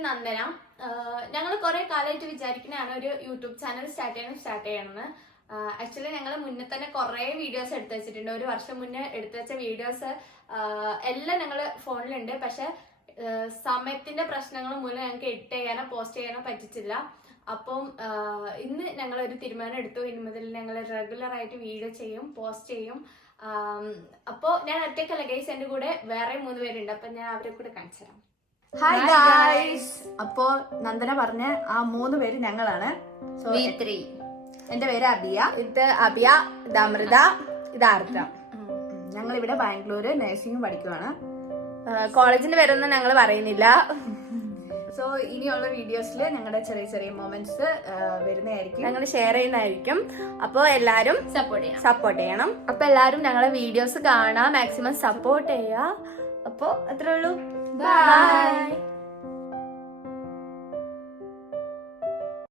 പേര് നന്ദന. ഞങ്ങൾ കുറെ കാലമായിട്ട് വിചാരിക്കുന്നതാണ് ഒരു യൂട്യൂബ് ചാനൽ സ്റ്റാർട്ട് ചെയ്യണമെന്ന്. ആക്ച്വലി ഞങ്ങൾ മുന്നേ തന്നെ കുറെ വീഡിയോസ് എടുത്തു വെച്ചിട്ടുണ്ട്. ഒരു വർഷം മുന്നേ എടുത്തു വെച്ച വീഡിയോസ് എല്ലാം ഞങ്ങൾ ഫോണിലുണ്ട്. പക്ഷെ സമയത്തിന്റെ പ്രശ്നങ്ങൾ മൂലം ഞങ്ങൾക്ക് എഡിറ്റ് ചെയ്യാനോ പോസ്റ്റ് ചെയ്യാനോ പറ്റിച്ചില്ല. അപ്പം ഇന്ന് ഞങ്ങൾ ഒരു തീരുമാനം എടുത്തു. ഇനി മുതൽ ഞങ്ങൾ റെഗുലർ ആയിട്ട് വീഡിയോ ചെയ്യും, പോസ്റ്റ് ചെയ്യും. അപ്പോ ഞാൻ ഒറ്റയ്ക്കല്ല ഗൈസ്, എന്റെ കൂടെ വേറെ 3 പേരുണ്ട്. അപ്പൊ ഞാൻ അവരെ കൂടെ കാണിച്ചു തരാം. Hi guys. അപ്പോ നന്ദന പറഞ്ഞ ആ 3 പേര് ഞങ്ങളാണ്. എന്റെ പേര് അബിയ, ഇത് അബിയ, ഇത് അമൃത, ഇത് ആർദ്ര. ഞങ്ങൾ ഇവിടെ ബാംഗ്ലൂര് നഴ്സിംഗ് പഠിക്കുവാണ്. കോളേജിന്റെ പേരൊന്നും ഞങ്ങൾ പറയുന്നില്ല. സോ ഇനിയുള്ള വീഡിയോസിൽ ഞങ്ങളുടെ ചെറിയ ചെറിയ മൊമെന്റ്സ് വരുന്നതായിരിക്കും, ഞങ്ങൾ ഷെയർ ചെയ്യുന്നതായിരിക്കും. അപ്പോൾ എല്ലാരും സപ്പോർട്ട് ചെയ്യണം. അപ്പൊ എല്ലാരും ഞങ്ങളെ വീഡിയോസ് കാണാൻ മാക്സിമം സപ്പോർട്ട് ചെയ്യുക. അപ്പൊ അത്രേ ഉള്ളൂ. ബൈ.